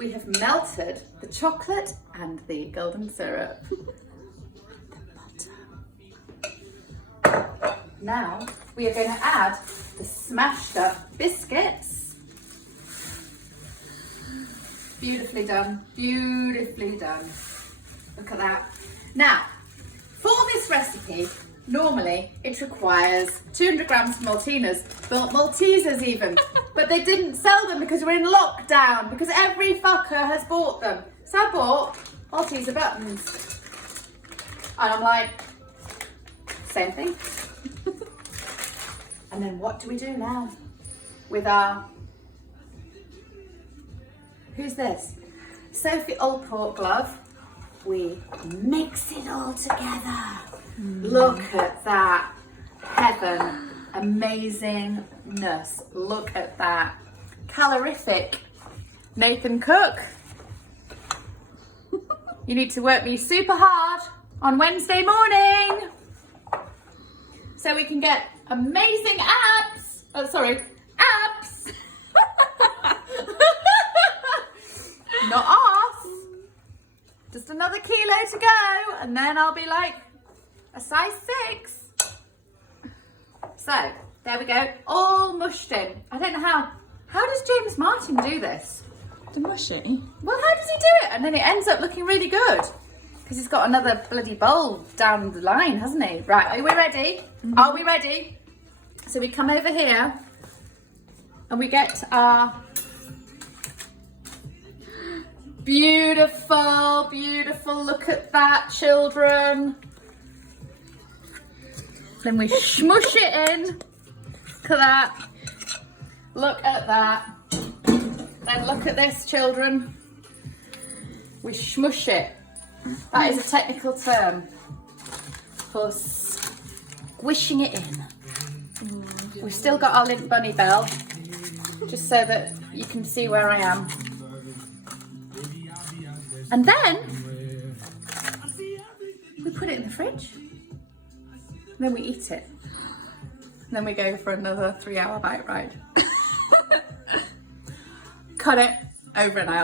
we have melted the chocolate and the golden syrup. The butter. Now we are going to add the smashed up biscuits. Beautifully done, beautifully done. Look at that. Now, for this recipe, normally it requires 200 grams of Maltesers even, but they didn't sell them because we're in lockdown, because every fucker has bought them. So I bought Malteser buttons. And I'm like, same thing. And then what do we do now with our, who's this? Sophie Old Pork Glove. We mix it all together. Look at that. Heaven. Amazingness. Look at that. Calorific. Nathan Cook. You need to work me super hard on Wednesday morning so we can get amazing abs. Oh, sorry, abs. Not off. Just another kilo to go, and then I'll be like a size 6. So there we go, all mushed in. I don't know how does James Martin do this? To mush it? Well, how does he do it? And then it ends up looking really good because he's got another bloody bowl down the line, hasn't he? Right, are we ready? Mm-hmm. Are we ready? So we come over here and we get our beautiful, beautiful, look at that, children. Then we smush it in. Look at that. Look at that. Then look at this, children. We smush it. That is a technical term for squishing it in. We've still got our lint bunny bell, just so that you can see where I am. And then we put it in the fridge. And then we eat it. And then we go for another 3-hour bike ride. Cut it, over and out.